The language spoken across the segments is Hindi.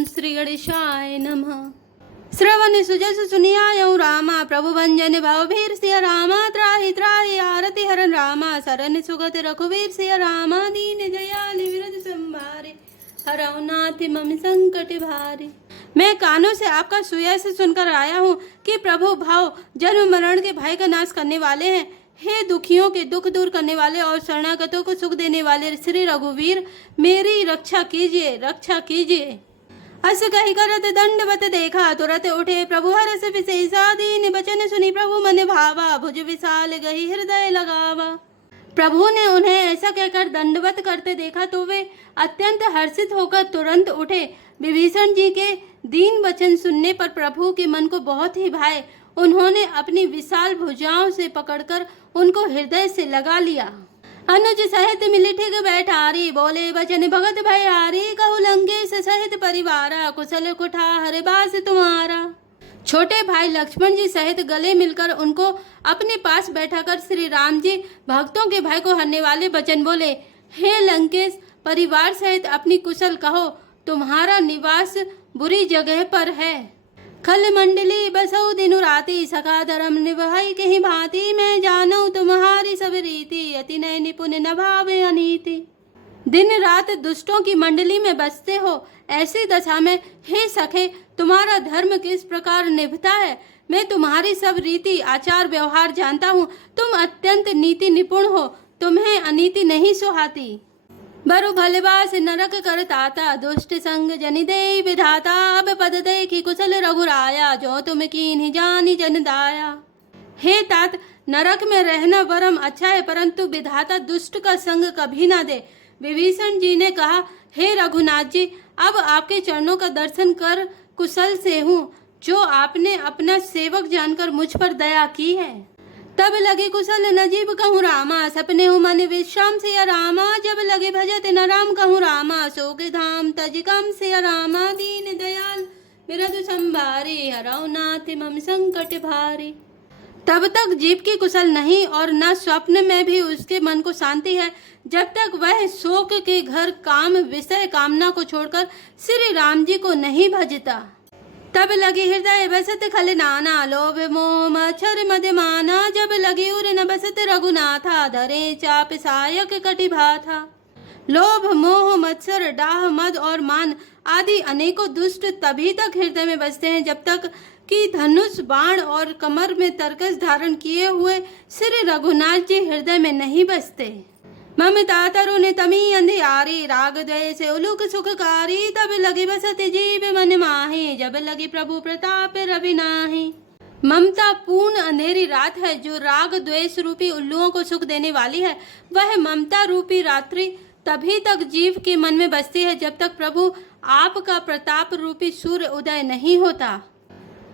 ओम श्री गणेशाय नमः। श्रवण सुजस सुनियायऊ रामा, प्रभु भंजन भवभीर सिया रामा, त्राहि त्राहि आरति हरण रामा, शरण सुगत रघुवीर सिया रामा, दीन दयाल विरद संभारे, हरऊ नाथ मम संकट भारे। मैं कानों से आपका सुयस सुनकर आया हूँ कि प्रभु भाव जन्म मरण के भय का नाश करने वाले हैं। हे दुखियों के दुख दूर करने वाले और शरणागतों को सुख देने वाले श्री रघुवीर, मेरी रक्षा कीजिए, रक्षा कीजिए। अस कही करत दंडवत देखा, तुरत उठे प्रभु हरस विशेषा, दीन बचन सुनी प्रभु मन भावा, भुज विशाल गही हृदय लगावा। प्रभु ने उन्हें ऐसा कहकर दंडवत करते देखा तो वे अत्यंत हर्षित होकर तुरंत उठे। विभीषण जी के दीन वचन सुनने पर प्रभु के मन को बहुत ही भाए। उन्होंने अपनी विशाल भुजाओं से पकड़कर उनको हृदय से लगा लिया। अनुज सहित मिली ठिग बैठारी, बोले वचन भगत भयारी, कहु लंकेश सहित परिवारा, कुशल कुठार बास तुम्हारा। छोटे भाई लक्ष्मण जी सहित गले मिलकर उनको अपने पास बैठाकर श्री राम जी भक्तों के भय को हरने वाले वचन बोले। हे लंकेश, परिवार सहित अपनी कुशल कहो, तुम्हारा निवास बुरी जगह पर है। खल मंडली बसऊ दिनु राति, सखा धर्म निभाई कहीं भांति, मैं जानऊ तुम्हारी सब रीति, अति नय निपुण न भावे अनीति। दिन रात दुष्टों की मंडली में बसते हो, ऐसी दशा में हे सखे तुम्हारा धर्म किस प्रकार निभता है। मैं तुम्हारी सब रीति आचार व्यवहार जानता हूँ। तुम अत्यंत नीति निपुण हो, तुम्हें अनीति नहीं सुहाती। बरु भलवास नरक करताता, दुष्ट संग जनि दे विधाता, अब पद देखी कुशल रघुराया, जो तुम कीन्ही जानी जन दाया। हे तात, नरक में रहना वरम अच्छा है, परंतु विधाता दुष्ट का संग कभी ना दे। विभीषण जी ने कहा, हे रघुनाथ जी, अब आपके चरणों का दर्शन कर कुशल से हूँ, जो आपने अपना सेवक जानकर मुझ पर दया की है। तब लगे कुशल नजीब कहूँ रामा, सपने हूँ मन विश्राम से रामा, जब लगे भजत न राम कहूँ रामा, शोक धाम तज कम से रामा, दीन दयाल बिरद संभारे, हरऊ नाथ मम संकट भारे। तब तक जीव की कुशल नहीं और न स्वप्न में भी उसके मन को शांति है, जब तक वह शोक के घर काम विषय कामना को छोड़कर श्री राम जी को नहीं भजता। तब लगी हृदय बसत खल नाना, लोभ मोह मच्छर मदमाना, जब लगी उर न बसत रघुनाथा, धरे चाप सायक कटिभा था। लोभ मोह मत्सर डाह मद और मान आदि अनेकों दुष्ट तभी तक हृदय में बसते हैं जब तक कि धनुष बाण और कमर में तरकस धारण किए हुए श्री रघुनाथ जी हृदय में नहीं बसते। ममता तरुण तमी अंधियारी, राग द्वेष उलुक सुखकारी, तब लगी बसत जीव मन माही, जब लगी प्रभु प्रताप रवि नाही। ममता पूर्ण अंधेरी रात है जो राग द्वेष रूपी उल्लुओं को सुख देने वाली है। वह ममता रूपी रात्रि तभी तक जीव के मन में बसती है जब तक प्रभु आपका प्रताप रूपी सूर्य उदय नहीं होता।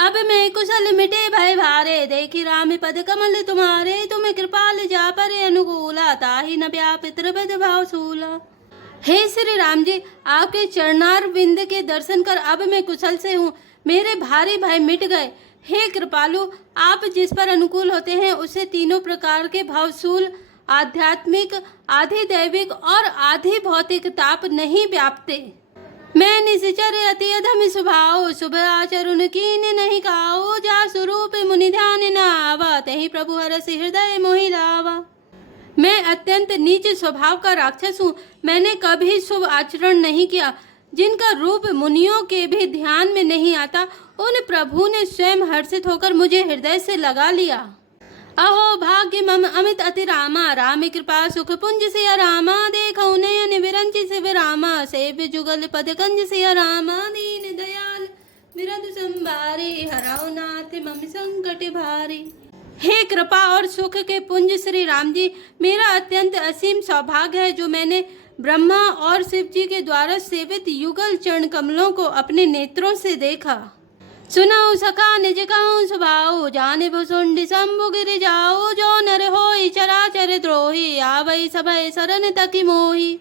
अब मैं कुशल मिटे भय भारे, देखी राम पद कमल तुम्हारे, तुम्हें कृपाल जा पर अनुकूला, ताहि न व्यापित बद भाव सूला। हे श्री राम जी, आपके चरणार बिंद के दर्शन कर अब मैं कुशल से हूँ, मेरे भारी भय मिट गए। हे कृपालु, आप जिस पर अनुकूल होते हैं उसे तीनों प्रकार के भावसूल आध्यात्मिक, आधि दैविक और आधि भौतिक ताप नहीं व्यापते। मैं निश्चर अति अधम स्वभाव, शुभ आचरण कीन नहीं खाओ, जा स्वरूप मुनि ध्यान न आवा, तहि प्रभु हरस हृदय मोहि लावा। मैं अत्यंत नीच स्वभाव का राक्षस हूँ, मैंने कभी शुभ आचरण नहीं किया। जिनका रूप मुनियों के भी ध्यान में नहीं आता, उन प्रभु ने स्वयं हर्षित होकर मुझे हृदय से लगा लिया। अहो भाग्य मम अमित अति रामा, राम कृपा सुख पुंज सिया रामा, देखो नयन विरंच शिव रामा, सेव्य जुगल पद कंज सिया रामा, दीन दयाल विरद संभारे, हरऊ नाथ मम संकट भारे। हे कृपा और सुख के पुंज श्री राम जी, मेरा अत्यंत असीम सौभाग्य है जो मैंने ब्रह्मा और शिव जी के द्वारा सेवित युगल चरण कमलों को अपने नेत्रों से देखा। सुनाओ सखा निज कहूँ स्वभाव, जाने भुसुंड शंभु गिर जाओ, जो नर होई चराचर द्रोही, आवई सभय शरण तकी मोही।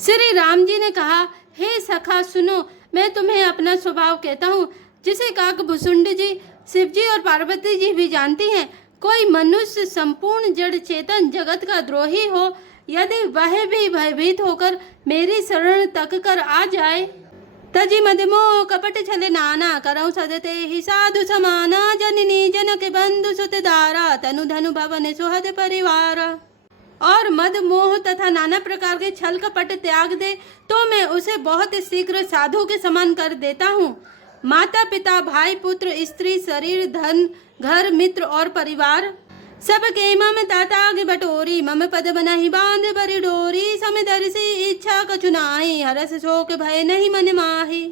श्री राम जी ने कहा, हे सखा सुनो, मैं तुम्हें अपना स्वभाव कहता हूँ, जिसे काक भुसुंड जी, शिव जी और पार्वती जी भी जानती हैं। कोई मनुष्य संपूर्ण जड़ चेतन जगत का द्रोही हो, यदि वह भी भयभीत होकर मेरी शरण तक कर आ जाए तजी मद मोह कपट छल नाना करौ सदते ही साधु समाना जननी जनक बंधु सुत दारा तनु धनु भवन सुहद परिवार। और मद मोह तथा नाना प्रकार के छल कपट त्याग दे तो मैं उसे बहुत शीघ्र साधु के समान कर देता हूँ। माता पिता भाई पुत्र स्त्री शरीर धन घर मित्र और परिवार सब के मम ताताग बटोरी मम पद बनाही बांध बरी डोरी सम दर्शी इच्छा कचुनाही हरस शोक भय नहीं मन माही।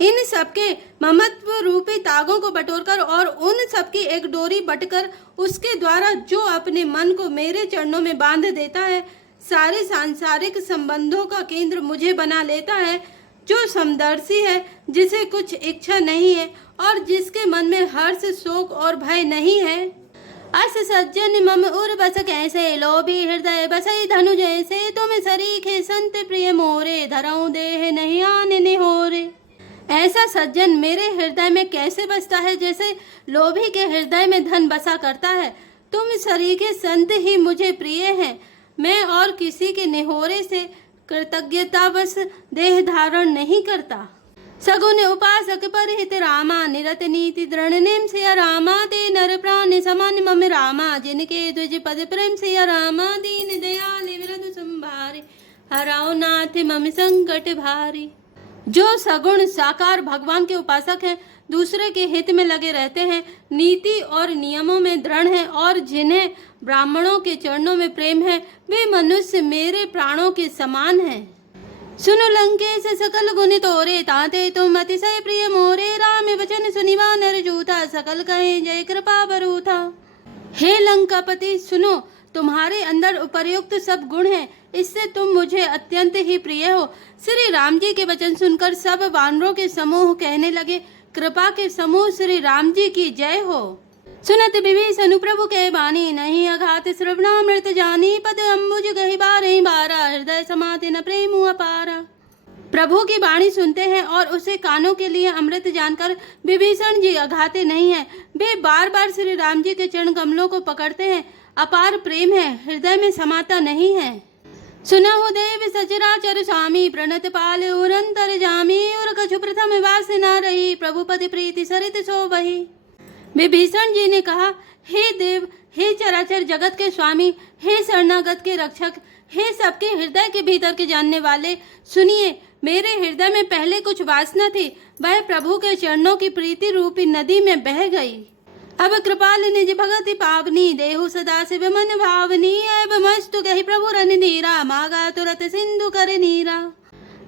इन सबके ममत्व रूपी तागों को बटोरकर और उन सबकी एक डोरी बटकर उसके द्वारा जो अपने मन को मेरे चरणों में बांध देता है, सारे सांसारिक संबंधों का केंद्र मुझे बना लेता है, जो समदर्शी है, जिसे कुछ इच्छा नहीं है और जिसके मन में हर्ष शोक और भय नहीं है। अस सज्जन मम उर बस कैसे लोभी हृदय बसई धनु जैसे तुम सरीखे संत प्रिय मोरे धरऊं देह नहीं आने निहोरे। ऐसा सज्जन मेरे हृदय में कैसे बसता है जैसे लोभी के हृदय में धन बसा करता है। तुम सरीखे संत ही मुझे प्रिय हैं। मैं और किसी के निहोरे से कृतज्ञतावश देह धारण नहीं करता। सगुन उपासक परहित रामा निरत नीति दृढ़ नेम सिया रामा ते नर प्राण समान मम रामा जिनके द्विज पद प्रेम सिया रामा दीन दयाल विरधु संभारे हराओ नाथ मम संकट भारी। जो सगुण साकार भगवान के उपासक हैं, दूसरे के हित में लगे रहते हैं, नीति और नियमों में दृढ़ हैं और जिन्हें ब्राह्मणों के चरणों में प्रेम है, वे मनुष्य मेरे प्राणों के समान हैं। सुनो लंकेश सकल गुण तोरे ताते तुम अतिशय प्रिय मोरे राम वचन सुनिवा नर जूथा सकल कहे जय कृपा बरूथा। हे लंकापति सुनो, तुम्हारे अंदर उपर्युक्त सब गुण हैं, इससे तुम मुझे अत्यंत ही प्रिय हो। श्री राम जी के वचन सुनकर सब वानरों के समूह कहने लगे, कृपा के समूह श्री राम जी की जय हो। सुनत विभीषण प्रभु के बानी नहीं अघात श्रवणामृत जानी पद अम्बुज गही बारही बारा हृदय समाति न प्रेम अपारा। प्रभु की वाणी सुनते हैं और उसे कानों के लिए अमृत जानकर विभीषण जी अघाते नहीं हैं। वे बार बार श्री राम जी के चरण कमलों को पकड़ते हैं। अपार प्रेम है, हृदय में समाता नहीं है। सुनहु देव सचराचर स्वामी प्रणत पाल उरंतर जामी और कछु प्रथम वास न रही प्रभुपति प्रीति सरित सो वही। विभीषण जी ने कहा, हे देव, हे चराचर जगत के स्वामी, हे शरणागत के रक्षक, हे सबके हृदय के भीतर के जानने वाले, सुनिए, मेरे हृदय में पहले कुछ वासना थी, वह प्रभु के चरणों की प्रीति रूपी नदी में बह गई। अब कृपाल निज भगति पावनी देहु सदा शिव मन भावनी अब मस्तु कही प्रभु रन धीरा मागा तुरत सिंधु कर नीरा।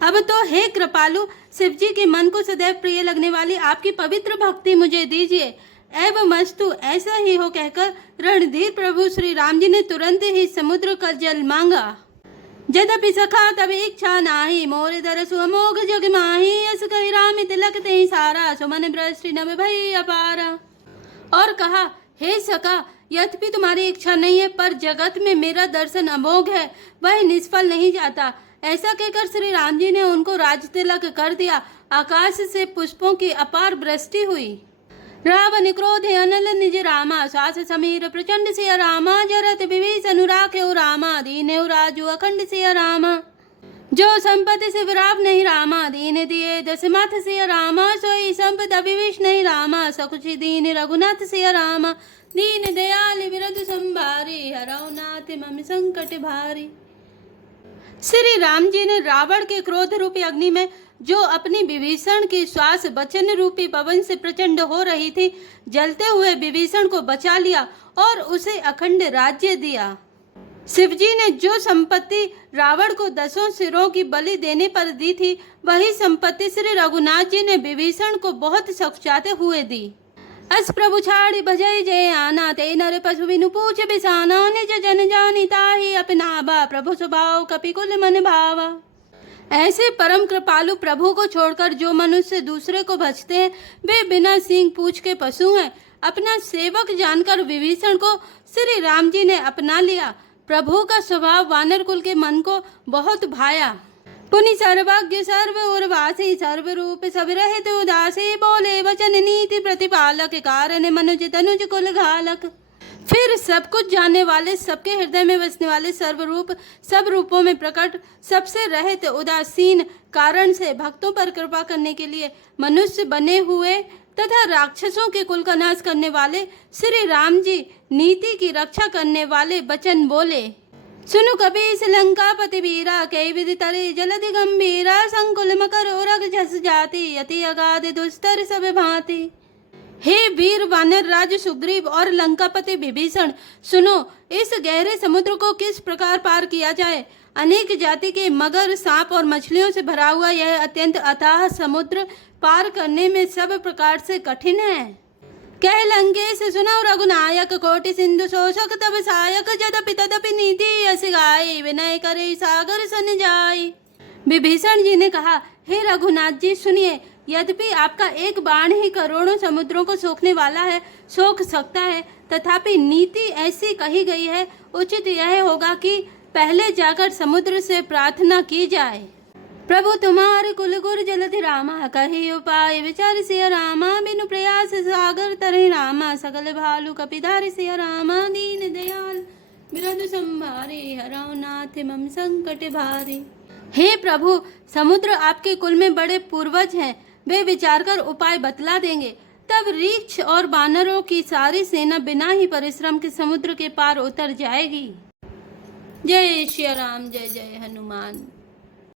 अब तो हे कृपालु, शिव जी के मन को सदैव प्रिय लगने वाली आपकी पवित्र भक्ति मुझे दीजिए। एवं मस्तु ऐसा ही हो कहकर रणधीर प्रभु श्री राम जी ने तुरंत ही समुद्र का जल मांगा। यद्यपि सखा तब इच्छा नाही मोरे दरसु अमोघ जग माही अस कही राम तिलक ते सारा सुमन भ्रष्टि नभ भई अपारा। और कहा, हे सखा, यद्यपि तुम्हारी इच्छा नहीं है पर जगत में मेरा दर्शन अमोघ है, वह निष्फल नहीं जाता। ऐसा कहकर श्री राम जी ने उनको राज तिलक कर दिया। आकाश से पुष्पों की अपार वृष्टि हुई। रावण क्रोध अनल निज रामा श्वास समीर प्रचंड सिया रामा जरत विभीषण राखे रामा दीने राजू अखंड सिया रामा। जो संपत्ति से विराप नहीं रामा दीन दिए दस माथ सिया रामा सोई संपदा विविश नहीं रामा सकुचि दीन रघुनाथ सिया रामा दीन दयाल विरध संभारी हरौ नाथ मम संकट भारी। श्री राम जी ने रावण के क्रोध रूपी अग्नि में जो अपनी विभीषण की श्वास वचन रूपी पवन से प्रचंड हो रही थी, जलते हुए विभीषण को बचा लिया और उसे अखंड राज्य दिया। शिवजी ने जो संपत्ति रावण को 10 सिरों की बलि देने पर दी थी, वही संपत्ति श्री रघुनाथ जी ने विभीषण को बहुत सकुचाते हुए दी। अस प्रभु छाड़ी भजई जय आना ते नर पशु बिनु पूछ बिसाना निज जन जानी ताहि अपनावा प्रभु स्वभाव कपिकुल मन भावा। ऐसे परम कृपालु प्रभु को छोड़कर जो मनुष्य दूसरे को भजते हैं, वे बिना सींग पूछ के पशु हैं। अपना सेवक जानकर विभीषण को श्री राम जी ने अपना लिया। प्रभु का स्वभाव वानर कुल के मन को बहुत भाया। पुनि सर्वज्ञ सर्व उर्वासी सर्व रूप सब रहित उदासी बोले वचन नीति प्रतिपालक कारण मनुज तनुज कुल घालक। फिर सब कुछ जानने वाले, सबके हृदय में बसने वाले, सर्वरूप, सब रूपों में प्रकट, सबसे रहित, उदासीन कारण से भक्तों पर कृपा करने के लिए मनुष्य बने हुए तथा राक्षसों के कुल का नाश करने वाले श्री राम जी नीति की रक्षा करने वाले वचन बोले। सुनु कपि लंकापति वीरा, कई विधि तरे जलधि गंभीरा, संकुल मकर उरग झस जाति, अति अगाध दुस्तर सब भांति। हे वीर वानर राज सुग्रीव और लंकापति विभीषण, सुनो, इस गहरे समुद्र को किस प्रकार पार किया जाए। अनेक जाति के मगर, सांप और मछलियों से भरा हुआ यह अत्यंत अथाह समुद्र पार करने में सब प्रकार से कठिन है। कह लंकेश सुनो रघुनायक, कोटि सिंधु शोषक तब सायक, जदपि तदपि नीति यस गाय, विनय करे सागर सन जाय। विभीषण जी ने कहा, हे रघुनाथ जी सुनिए, यद्यपि आपका एक बाण ही करोड़ों समुद्रों को सोखने वाला है, सोख सकता है, तथापि नीति ऐसी कही गई है, उचित यह होगा कि पहले जाकर समुद्र से प्रार्थना की जाए। प्रभु तुम्हारे कुल गुर जलधि रामा, कही उपाय विचार सिया रामा, बिनु प्रयास सागर तरहि रामा, सकल भालु कपिधारि सिया रामा, दीन दयाल बिरधु संभारे, हरौ नाथ मम संकट भारे। हे प्रभु, समुद्र आपके कुल में बड़े पूर्वज हैं, वे विचार कर उपाय बतला देंगे। तब रीछ और बानरों की सारी सेना बिना ही परिश्रम के समुद्र के पार उतर जाएगी। जय श्री राम, जय जय हनुमान।